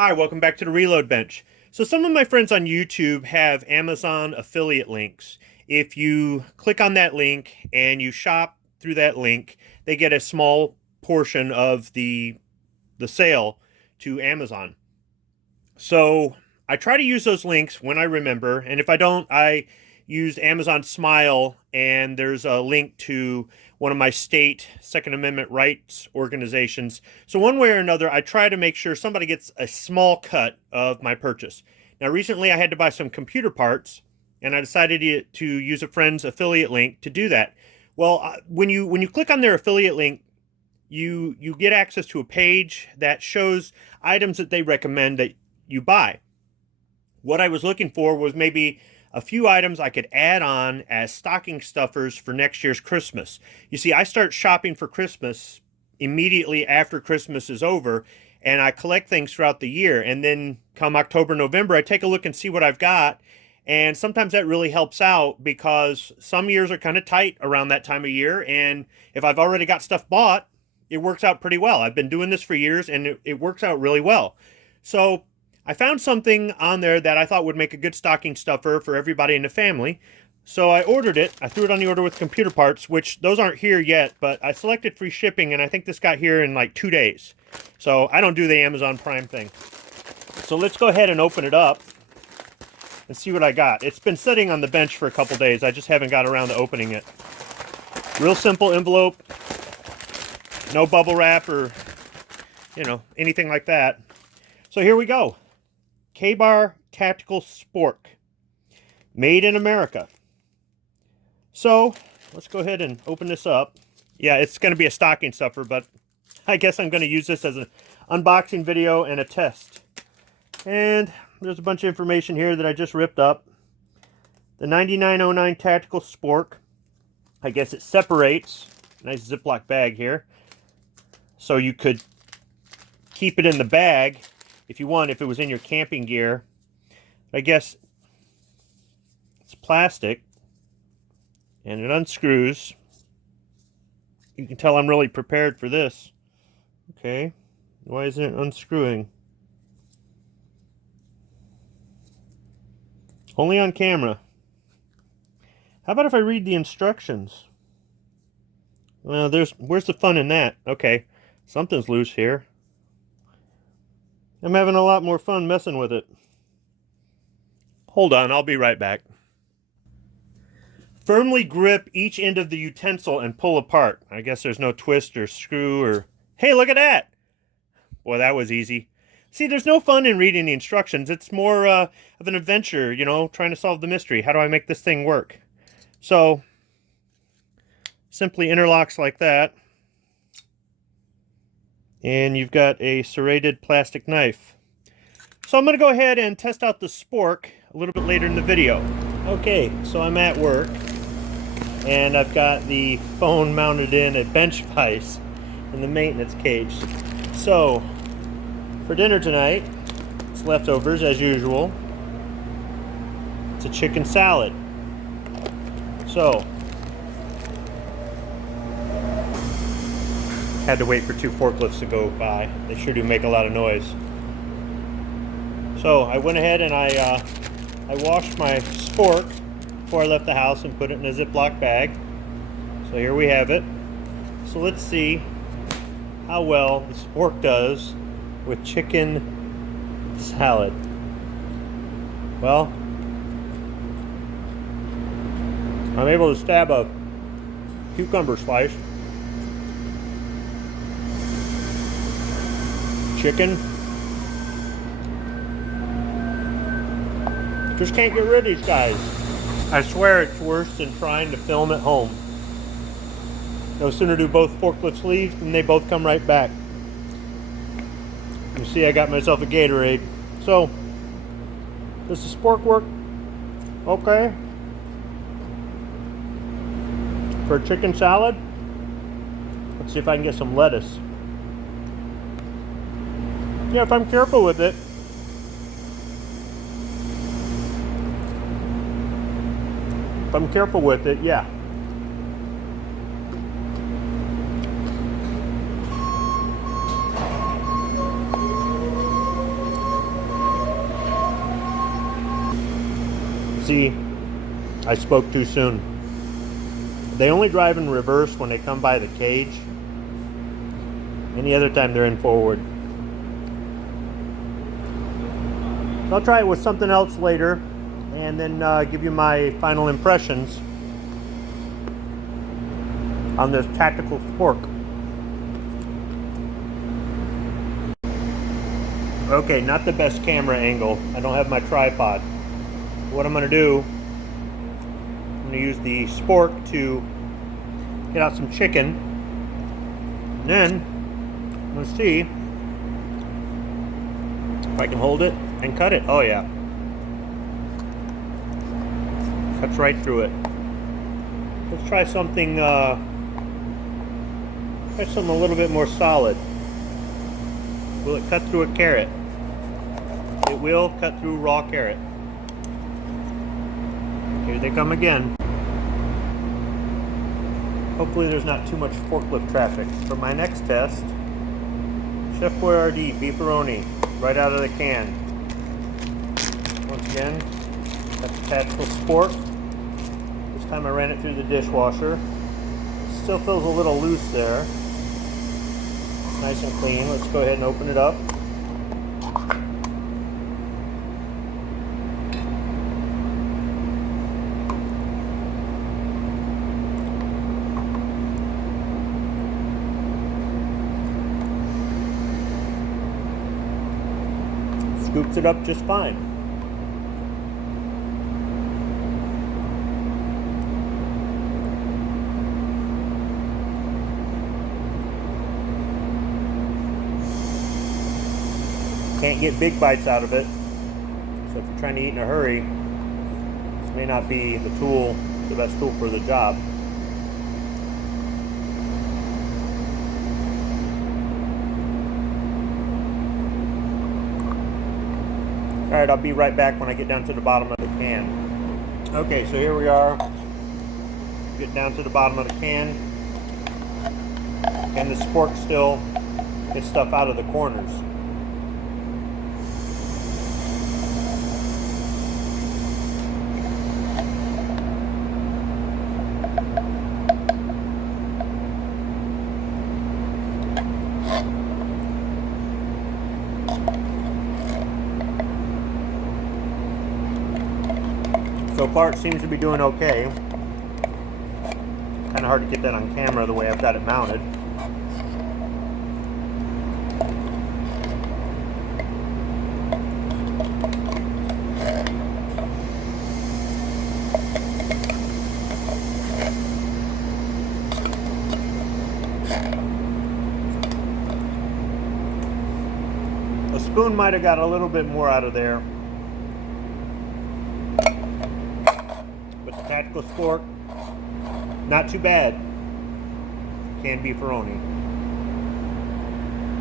Hi, welcome back to the Reload Bench. So some of my friends on YouTube have Amazon affiliate links. If you click on that link and you shop through that link, they get a small portion of the sale to Amazon. So I try to use those links when I remember, and if I don't, I use Amazon Smile, and there's a link to one of my state Second Amendment rights organizations. So one way or another, I try to make sure somebody gets a small cut of my purchase. Now, recently I had to buy some computer parts, and I decided to use a friend's affiliate link to do that. Well, when you click on their affiliate link, you get access to a page that shows items that they recommend that you buy. What I was looking for was maybe a few items I could add on as stocking stuffers for next year's Christmas. You see, I start shopping for Christmas immediately after Christmas is over, and I collect things throughout the year. And then come October, November, I take a look and see what I've got. And sometimes that really helps out because some years are kind of tight around that time of year. And if I've already got stuff bought, it works out pretty well. I've been doing this for years, and it works out really well. So I found something on there that I thought would make a good stocking stuffer for everybody in the family. So I ordered it. I threw it on the order with computer parts, which those aren't here yet, but I selected free shipping, and I think this got here in like 2 days. So I don't do the Amazon Prime thing. So let's go ahead and open it up and see what I got. It's been sitting on the bench for a couple days. I just haven't got around to opening it. Real simple envelope. No bubble wrap or, anything like that. So here we go. K-Bar Tactical Spork, made in America. So let's go ahead and open this up. Yeah, it's going to be a stocking stuffer, but I guess I'm going to use this as an unboxing video and a test. And there's a bunch of information here that I just ripped up. The 9909 Tactical Spork. I guess it separates. Nice Ziploc bag here. So you could keep it in the bag if you want, if it was in your camping gear. I guess it's plastic, and it unscrews. You can tell I'm really prepared for this. Okay, why isn't it unscrewing? Only on camera. How about if I read the instructions? Well, where's the fun in that? Okay, something's loose here. I'm having a lot more fun messing with it. Hold on, I'll be right back. Firmly grip each end of the utensil and pull apart. I guess there's no twist or screw or... Hey, look at that! Boy, that was easy. See, there's no fun in reading the instructions. It's more of an adventure, trying to solve the mystery. How do I make this thing work? So, simply interlocks like that. And you've got a serrated plastic knife. So I'm going to go ahead and test out the Spork a little bit later in the video. Okay, so I'm at work, and I've got the phone mounted in a bench vise in the maintenance cage. So, for dinner tonight, it's leftovers as usual. It's a chicken salad. So, had to wait for 2 forklifts to go by. They sure do make a lot of noise. So I went ahead and I washed my Spork before I left the house and put it in a Ziploc bag. So here we have it. So let's see how well the Spork does with chicken salad. Well, I'm able to stab a cucumber slice. Chicken. Just can't get rid of these guys. I swear it's worse than trying to film at home. No sooner do both forklifts leave than they both come right back. You see, I got myself a Gatorade. So, does the Spork work? Okay. For a chicken salad, let's see if I can get some lettuce. Yeah, if I'm careful with it. If I'm careful with it, yeah. See, I spoke too soon. They only drive in reverse when they come by the cage. Any other time they're in forward. So I'll try it with something else later and then give you my final impressions on this tactical spork. Okay, not the best camera angle. I don't have my tripod. What I'm going to do, I'm going to use the spork to get out some chicken. And then, I'm going to see if I can hold it and cut it. Oh yeah. Cuts right through it. Let's try something a little bit more solid. Will it cut through a carrot? It will cut through raw carrot. Here they come again. Hopefully there's not too much forklift traffic. For my next test, Chef Boyardee beefaroni, right out of the can. Once again, that's a tactical spork. This time I ran it through the dishwasher. Still feels a little loose there. Nice and clean. Let's go ahead and open it up. Scoops it up just fine. Can't get big bites out of it, so if you're trying to eat in a hurry, this may not be the best tool for the job. Alright, I'll be right back when I get down to the bottom of the can. Okay, so here we are. Get down to the bottom of the can. And the spork still gets stuff out of the corners. So far it seems to be doing okay. Kind of hard to get that on camera the way I've got it mounted. A spoon might have got a little bit more out of there. Tactical spork, not too bad. Canned beefaroni.